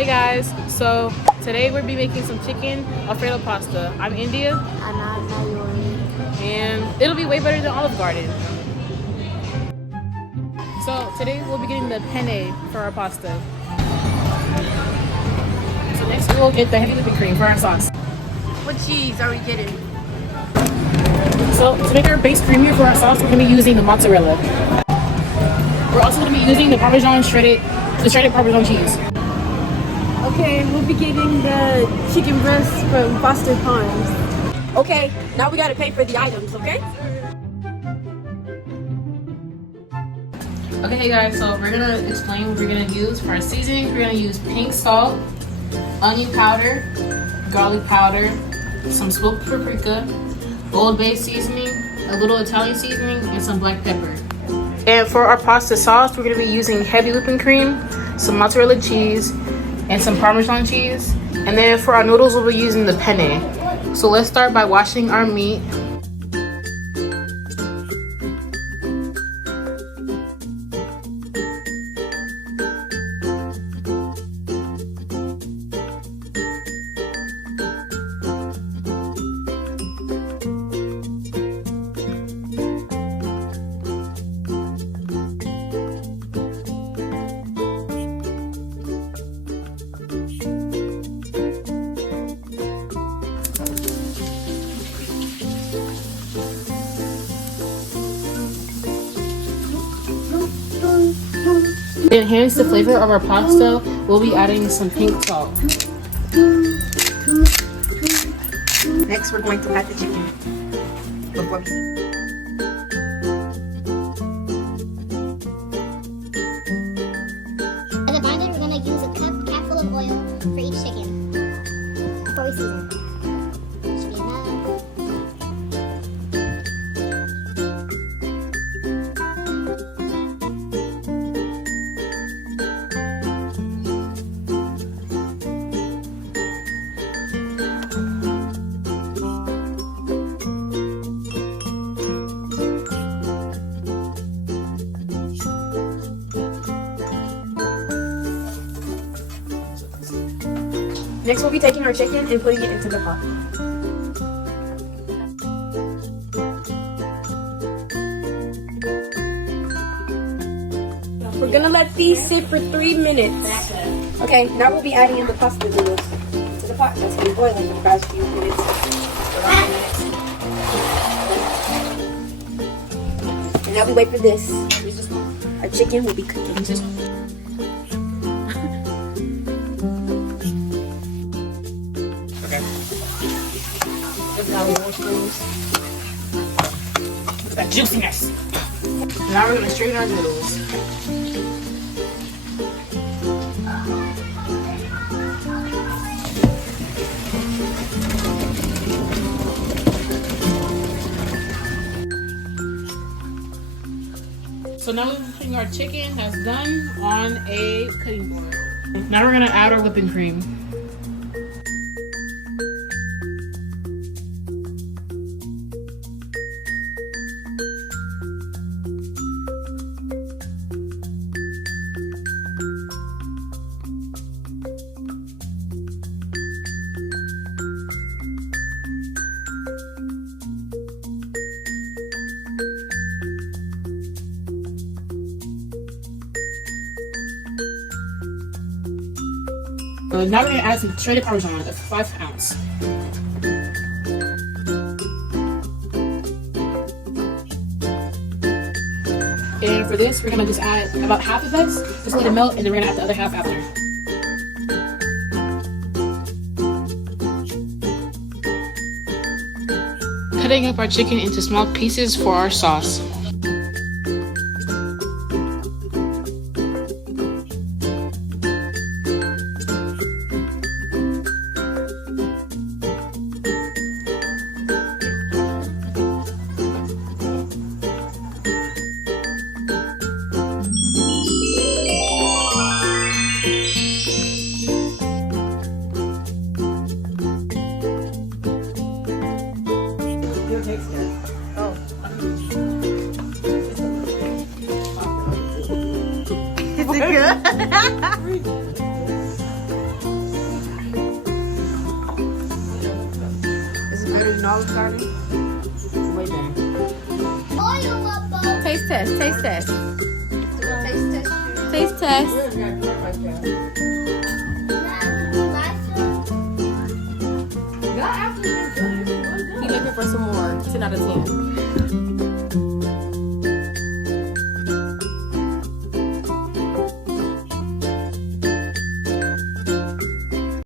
Hey guys, so today we'll be making some chicken Alfredo pasta. I'm India. And I'm Mayuri. And it'll be way better than Olive Garden. So today we'll be getting the penne for our pasta. So next we'll get the heavy whipping cream for our sauce. What cheese are we getting? So to make our base creamier for our sauce, we're going to be using the mozzarella. We're also going to be using the shredded Parmesan cheese. Okay, we'll be getting the chicken breast from Foster Farms. Okay, now we gotta pay for the items, okay? Okay, hey guys, so we're going to explain what we're going to use for our seasoning. We're going to use pink salt, onion powder, garlic powder, some smoked paprika, Old Bay seasoning, a little Italian seasoning, and some black pepper. And for our pasta sauce, we're going to be using heavy whipping cream, some mozzarella cheese, and some Parmesan cheese. And then for our noodles, we'll be using the penne. So let's start by washing our meat. To enhance the flavor of our pasta, we'll be adding some pink salt. Next, we're going to add the chicken. As a binder, we're going to use a cap full of oil for each chicken before we season. Should be enough. Next, we'll be taking our chicken and putting it into the pot. We're gonna let these sit for 3 minutes. Okay, now we'll be adding in the pasta noodles to the pot that's been boiling for the past few minutes. And now we wait for this. Our chicken will be cooking. Look at that juiciness. Now we're going to strain our noodles. So now we're putting our chicken that's done on a cutting board. Now we're going to add our whipping cream. Now we're going to add some shredded Parmesan, that's 5 ounce. And for this, we're going to just add about half of this, just let it melt, and then we're going to add the other half after. Cutting up our chicken into small pieces for our sauce. than Olive Garden? Way better. Oil bubble. Taste test. Taste test. Taste test. Taste test. He looking for some more. 10 out of 10.